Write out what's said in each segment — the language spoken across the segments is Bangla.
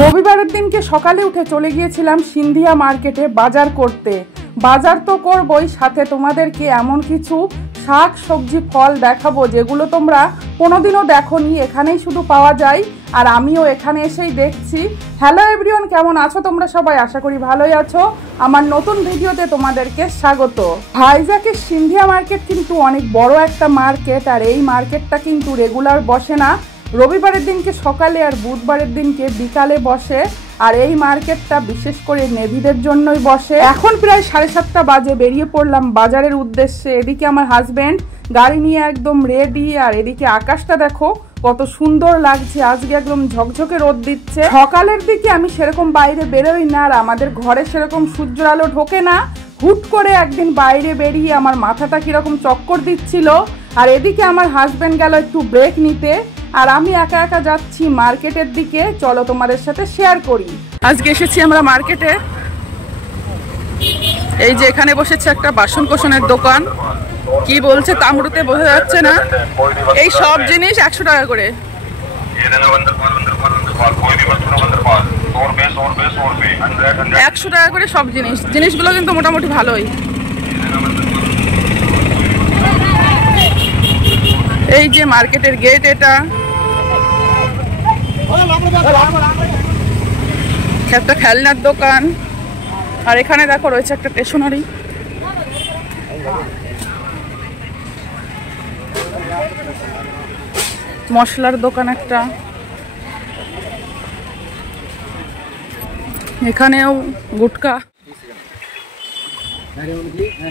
রবিবারের দিনকে সকালে উঠে চলে গিয়েছিলাম সিন্ধিয়া মার্কেটে বাজার করতে। বাজার তো করবই, সাথে তোমাদেরকে এমন কিছু শাক সবজি ফল দেখাবো যেগুলো তোমরা কোনোদিনও দেখোনি, এখানেই শুধু পাওয়া যায়। আর আমিও এখানে এসেই দেখছি। হ্যালো এভরিওয়ান, কেমন আছো তোমরা সবাই? আশা করি ভালোই আছো। আমার নতুন ভিডিওতে তোমাদেরকে স্বাগত। ভাইজ্যাকের সিন্ধিয়া মার্কেট কিন্তু অনেক বড় একটা মার্কেট, আর এই মার্কেটটা কিন্তু রেগুলার বসে না। রবিবারের দিনকে সকালে আর বুধবারের দিনকে বিকালে বসে। আর এই মার্কেটটা বিশেষ করে নেভিদের জন্যই বসে। এখন প্রায় 7:30 বাজে, বেরিয়ে পড়লাম বাজারের উদ্দেশ্যে। এদিকে আমার হাজবেন্ড গাড়ি নিয়ে একদম রেডি, আর এদিকে আকাশটা দেখো কত সুন্দর লাগছে। আজকে একদম ঝকঝকে রোদ দিচ্ছে। সকালের দিকে আমি সেরকম বাইরে বেরোই না, আর আমাদের ঘরে সেরকম সূর্যের আলো ঢোকে না। হুট করে একদিন বাইরে বেরিয়ে আমার মাথাটা কিরকম চক্কর দিচ্ছিল। আর এদিকে আমার হাজবেন্ড গেল একটু ব্রেক নিতে, আর আমি একা একা যাচ্ছি মার্কেটের দিকে। চলো তোমাদের সাথে শেয়ার করি। আজকে এসেছি আমরা মার্কেটে। এই যে এখানে বসেছে একটা বাসন কোসনের দোকান, কি বলছে তামরুতে বোঝা যাচ্ছে না। এই সব জিনিস 100 টাকা করে। 100 টাকা করে সব জিনিসগুলো কিন্তু মোটামুটি ভালোই। এই যে মার্কেটের গেট, এটা একটা খেলনার দোকান। আর এখানে দেখো রয়েছে একটা স্টেশনারি। মশলার দোকান একটা। এখানেও গুটকা।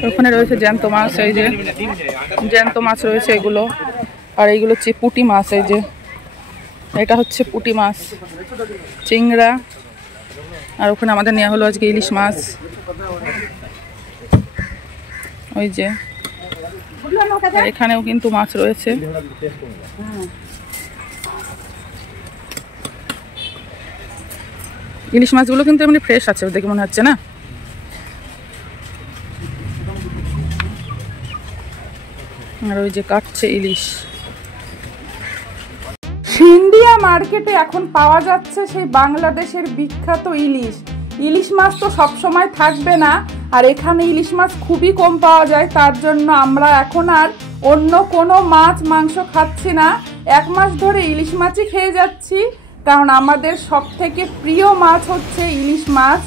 ওখানে রয়েছে জ্যান্ত মাছ, এই যে জ্যান্ত মাছ রয়েছে এগুলো। আর এইগুলো হচ্ছে পুঁটি মাছ। এই যে এটা হচ্ছে পুঁটি মাছ, চিংড়া। আর ওখানে আমাদের নেওয়া হলো আজকে ইলিশ মাছ। ওই যে এখানেও কিন্তু মাছ রয়েছে। ইলিশ মাছগুলো কিন্তু এমনি ফ্রেশ আছে দেখে মনে হচ্ছে না। আর ওই যে কাটছে ইলিশ। সিন্ধিয়া মার্কেটে এখন পাওয়া যাচ্ছে সেই বাংলাদেশের বিখ্যাত ইলিশ। ইলিশ মাছ তো সবসময় থাকবে না, আর এখানে ইলিশ মাছ খুবই কম পাওয়া যায়। তার জন্য আমরা এখন আর অন্য কোনো মাছ মাংস খাচ্ছি না। 1 মাস ধরে ইলিশ মাছই খেয়ে যাচ্ছি, কারণ আমাদের সব থেকে প্রিয় মাছ হচ্ছে ইলিশ মাছ,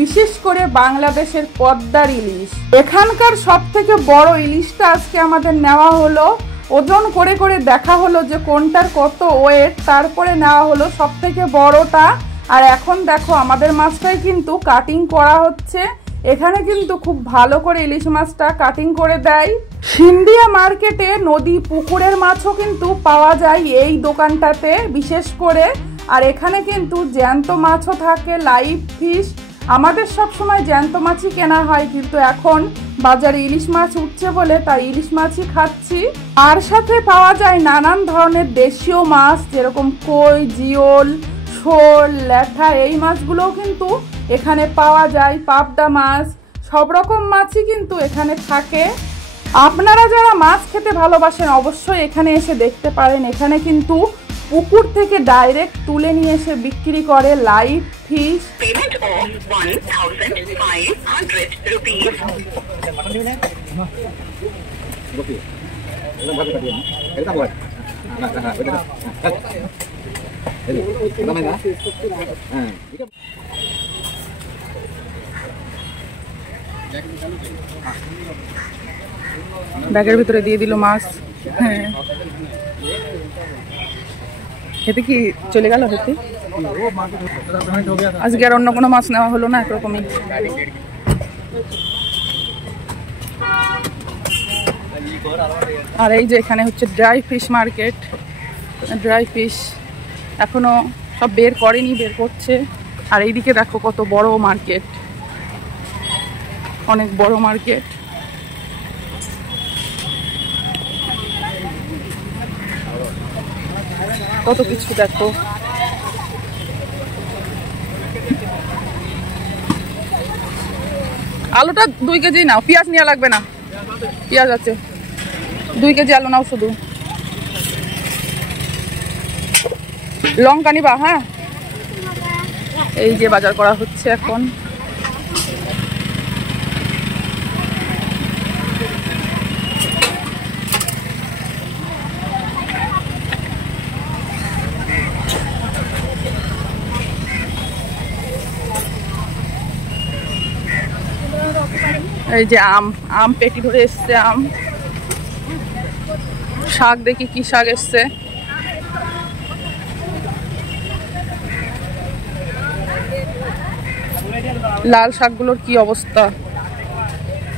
বিশেষ করে বাংলাদেশের পদ্মার ইলিশ। এখানকার সব থেকে বড় ইলিশটা আজকে আমাদের নেওয়া হলো। ওজন করে করে দেখা হলো যে কোনটার কত ওয়েট, তারপরে নেওয়া হলো সব থেকে বড়টা। আর এখন দেখো আমাদের মাছটাই কিন্তু কাটিং করা হচ্ছে। এখানে কিন্তু খুব ভালো করে ইলিশ মাছটা কাটিং করে দেয়। সিন্ধিয়া মার্কেটে নদী পুকুরের মাছও কিন্তু পাওয়া যায় এই দোকানটাতে বিশেষ করে। আর এখানে কিন্তু জ্যান্ত মাছও থাকে, লাইভ ফিশ। আমাদের সব সময় জ্যান্ত মাছই কেনা হয়, কিন্তু এখন বাজারে ইলিশ মাছ উঠছে বলে তাই ইলিশ মাছই খাচ্ছি। আর সাথে পাওয়া যায় নানান ধরনের দেশীয় মাছ, যেরকম কই, জিওল, শোল, ল্যাঠা। এই মাছগুলোও কিন্তু এখানে পাওয়া যায়। পাবদা মাছ, সব রকম মাছই কিন্তু এখানে থাকে। আপনারা যারা মাছ খেতে ভালোবাসেন অবশ্যই এখানে এসে দেখতে পারেন। এখানে কিন্তু পুকুর থেকে ডাইরেক্ট তুলে নিয়ে এসে বিক্রি করে live fish. Payment of 1500 rupees. ব্যাগের ভিতরে দিয়ে দিল মাছ। হ্যাঁ, খেতে কি চলে গেল খেতে। আজকে আর অন্য কোনো মাছ নেওয়া হলো না, একরকমই। আর এই যে এখানে হচ্ছে dry fish market. Dry fish এখনো সব বের করেনি, বের করছে। আর এইদিকে দেখো কত বড় মার্কেট, অনেক বড় মার্কেট। কত কিছু দেখো। আলুটা 2 কেজি নাও, পেঁয়াজ নেওয়া লাগবে না। পেঁয়াজ আছে 2 কেজি আলু নাও শুধু। লঙ্কা নিবা? হ্যাঁ এই যে বাজার করা হচ্ছে এখন। এই যে আম পেটি ধরে এসছে, আম। শাক দেখি কি শাক এসছে। লাল শাকগুলোর কি অবস্থা,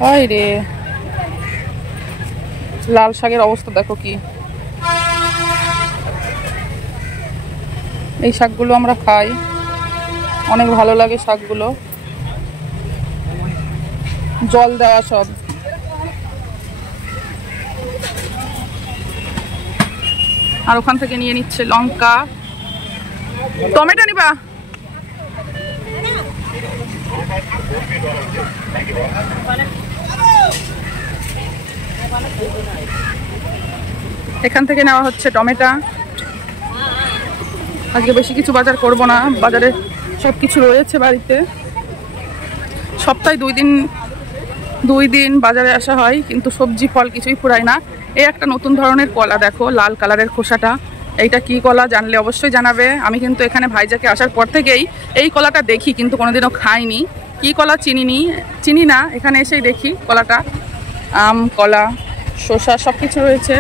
হয় রে, লাল শাকের অবস্থা দেখো কি। এই শাকগুলো আমরা খাই, অনেক ভালো লাগে শাকগুলো, জল দেওয়া সব। আর ওখান থেকে নিয়ে নিচ্ছে লঙ্কা, টমেটো নিবা? এখান থেকে নেওয়া হচ্ছে টমেটো। আজকে বেশি কিছু বাজার করব না, বাজারে সব কিছু রয়েছে বাড়িতে। সপ্তাহে দুই দিন বাজারে আসা হয়, কিন্তু সবজি ফল কিছুই ফুরায় না। এই একটা নতুন ধরনের কলা দেখো, লাল কালারের খোসাটা। এইটা কি কলা জানলে অবশ্যই জানাবে। আমি কিন্তু এখানে ভাইজাকে আসার পর থেকেই এই কলাটা দেখি, কিন্তু কোনোদিনও খাইনি। কি কলা চিনি না, এখানে এসেই দেখি কলাটা। আম, কলা, শসা সব কিছু রয়েছে।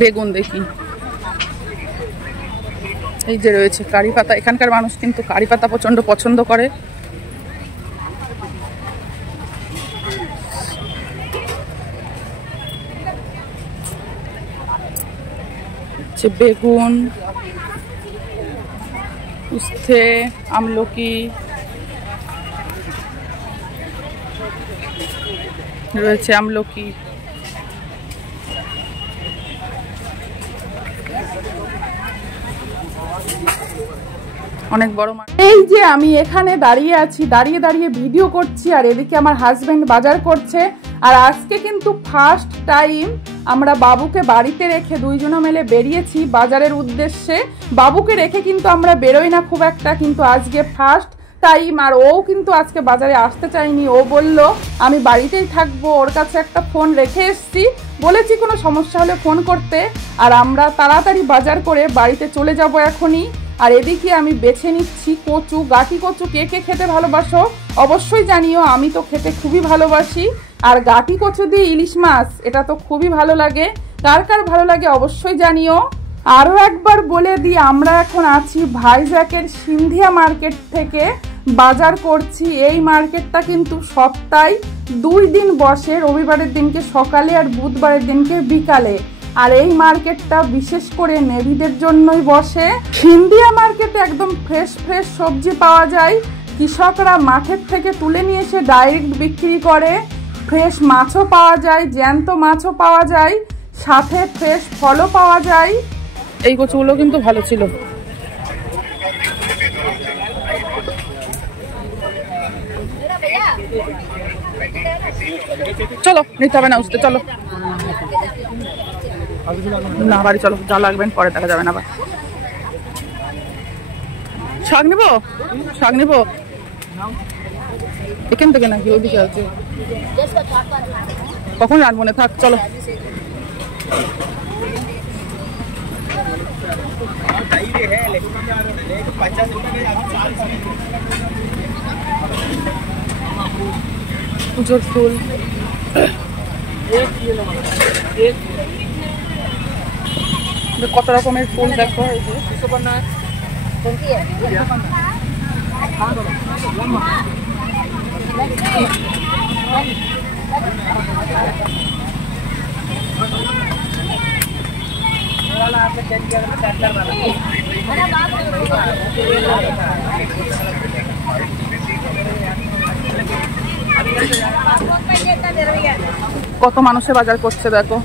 বেগুন দেখি, এই যে রয়েছে কারি পাতা। এখানকার মানুষ কিন্তু কারি পাতা প্রচন্ড পছন্দ করে। বেগুন, উস্তে, আমলকি রয়েছে, আমলকি। অনেক বড়। এই যে আমি এখানে দাঁড়িয়ে আছি, দাঁড়িয়ে ভিডিও করছি, আর এদিকে আমার হাজবেন্ড বাজার করছে। আর আজকে কিন্তু ফার্স্ট টাইম আমরা বাবুকে বাড়িতে রেখে দুইজনে মিলে বেরিয়েছি বাজারের উদ্দেশ্যে। বাবুকে রেখে কিন্তু আমরা বেরোই না খুব একটা, কিন্তু আজকে ফার্স্ট টাইম। আর ও কিন্তু আজকে বাজারে আসতে চাইনি, ও বলল আমি বাড়িতেই থাকবো। ওর কাছে একটা ফোন রেখে এসছি, বলেছি কোনো সমস্যা হলে ফোন করতে। আর আমরা তাড়াতাড়ি বাজার করে বাড়িতে চলে যাব এখনই। আর এদিকে আমি বেছে নিচ্ছি কচু, গাঠি কচু। কে কে খেতে ভালোবাসো অবশ্যই জানিও, আমি তো খেতে খুবই ভালোবাসি। আর গাঠি কচু দিয়ে ইলিশ মাছ, এটা তো খুবই ভালো লাগে। কার কার ভালো লাগে অবশ্যই জানিও। আরও একবার বলে দিই, আমরা এখন আছি ভাইজ্যাকের সিন্ধিয়া মার্কেট থেকে বাজার করছি। এই মার্কেটটা কিন্তু সপ্তাহে 2 দিন বসে, রবিবারের দিনকে সকালে আর বুধবারের দিনকে বিকালে। আর এই মার্কেটটা বিশেষ করে নেভিদের জন্যই বসে। সিন্ধিয়া মার্কেটে একদম ফ্রেশ সবজি পাওয়া যায়। কৃষকরা মাঠের থেকে তুলে নিয়ে এসে ডাইরেক্ট বিক্রি করে। ফ্রেশ মাছও পাওয়া যায়, জ্যান্ত মাছও পাওয়া যায়, সাথে ফ্রেশ ফলও পাওয়া যায়। এই কচুগুলো কিন্তু ভালো ছিল। চলো, নিতে হবে না উঠতে, চলো না বাড়ি চলো, যা লাগবেন পরে দেখা যাবে না। আবার শাক নিবো এখান থেকে নাকি ওইদিকে আছে, কখন রাখবো না, থাক চলো। পুজোর ফুল, কত রকমের ফুল দেখো। কত মানুষে বাজার করছে দেখো।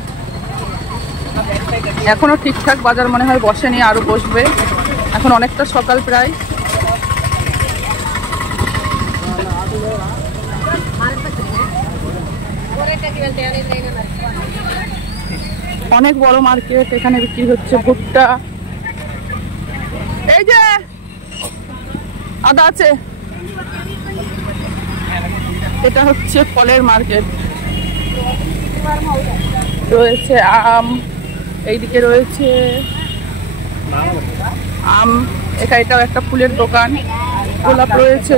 এখনো ঠিকঠাক বাজার মনে হয় বসেনি, আরো বসবে। এখন অনেকটা সকাল প্রায়। অনেক বড় মার্কেট, এখানে বিক্রি হচ্ছে ভুট্টা, এই যে আদা আছে। এটা হচ্ছে ফলের মার্কেট, রয়েছে আম, এইদিকে রয়েছে আম, এটাও একটা ফুলের দোকান, গোলাপ রয়েছে।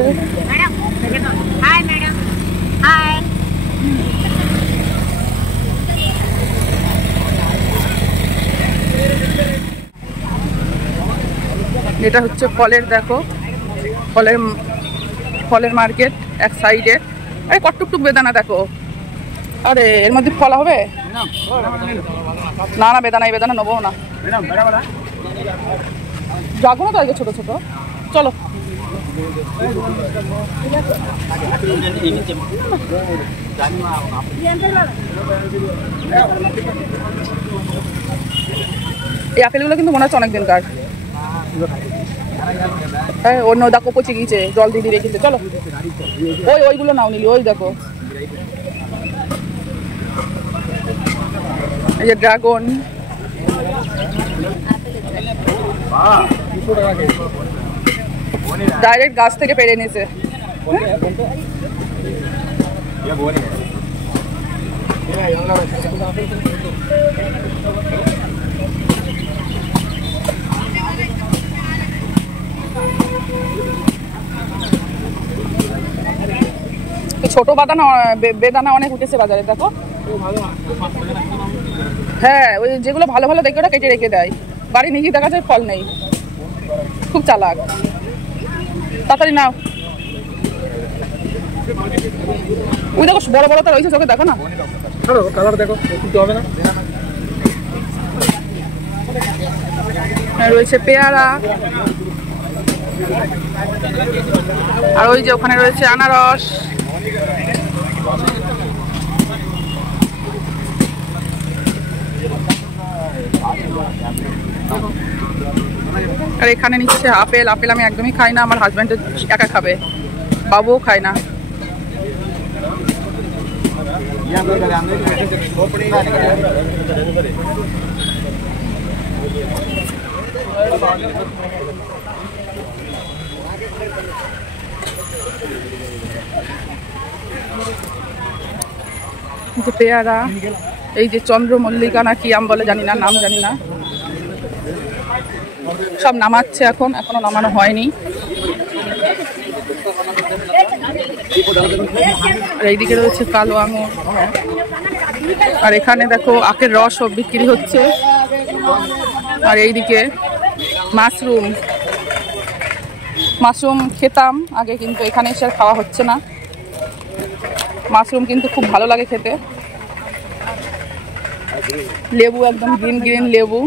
এটা হচ্ছে ফলের, দেখো ফলের মার্কেট এক সাইডে। আরে কটটুকটুক বেদানা দেখো, আরে এর মধ্যে ফল হবে না? না বেদানা, এই বেদানা নেবো না, যাবো না তো, ছোট ছোট। চলো এই আপেলগুলো কিন্তু মনে হচ্ছে অনেক দিনকার। হ্যাঁ অন্য দেখো পচে গিয়েছে, জল দিয়ে রেখেছে। চলো ওইগুলো নাও নিলি, ওই দেখো এই যে ড্রাগন, ডাইরেক্ট গাছ থেকে পেড়ে নিয়েছে। ছোট বেদানা অনেক উঠেছে বাজারে, দেখো। হ্যাঁ ওই যেগুলো ভালো ভালো দেখে ওরা কেটে রেখে দেয়, বাড়ি নিয়ে দেখা যায় ফল নেই, খুব চালাক। তাড়াতাড়ি নাও। ওই দেখো বড় বড় তো রয়েছে, চোখে দেখো না, কালার দেখো, হবে না। রয়েছে পেয়ারা, আর ওই যে ওখানে রয়েছে আনারস। আর এখানে নিচ্ছে আপেল। আপেল আমি একদমই খাই না, আমার হাজব্যান্ড একা খাবে, বাবুও খায় না। পেয়ারা, এই যে চন্দ্রমল্লিকা না কি আম বলে জানি না, নাম জানি না, সব নামাচ্ছে এখনো নামানো হয়নি। আর এইদিকে রয়েছে কালো আঙুর, আর এখানে দেখো আখের রস সব বিক্রি হচ্ছে। আর এইদিকে মাশরুম খেতাম আগে, কিন্তু এখানে এসে আর খাওয়া হচ্ছে না। মাশরুম কিন্তু খুব ভালো লাগে খেতে। লেবু, একদম গ্রিন গ্রিন লেবু।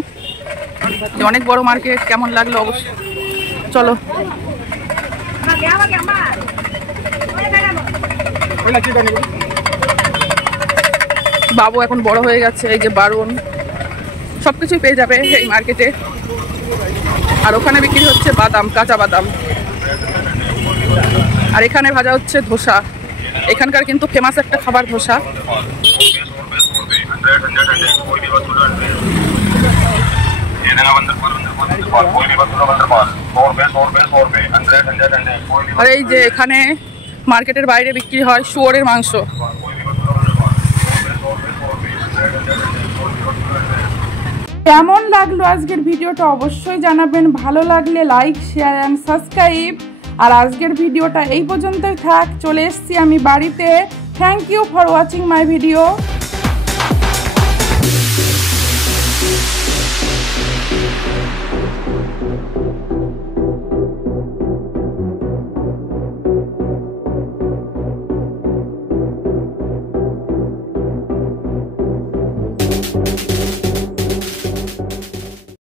অনেক বড় মার্কেট, কেমন লাগলো অবশ্যই। চলো বাবু এখন বড় হয়ে গেছে, এই যে বারণ, সবকিছুই পেয়ে যাবে এই মার্কেটে। আর ওখানে বিক্রি হচ্ছে বাদাম, কাঁচা বাদাম। আর এখানে ভাজা হচ্ছে ধোসা, এখানকার কিন্তু ফেমাস একটা খাবার ধোসা। আর এই যে এখানে মার্কেটের বাইরে বিক্রি হয় শুয়োরের মাংস। কেমন লাগলো আজকের ভিডিওটা অবশ্যই জানাবেন, ভালো লাগলে লাইক, শেয়ার অ্যান্ড সাবস্ক্রাইব। আর আজকের ভিডিওটা এই পর্যন্তই থাক, চলে এসেছি আমি বাড়িতে। Thank you for watching my video.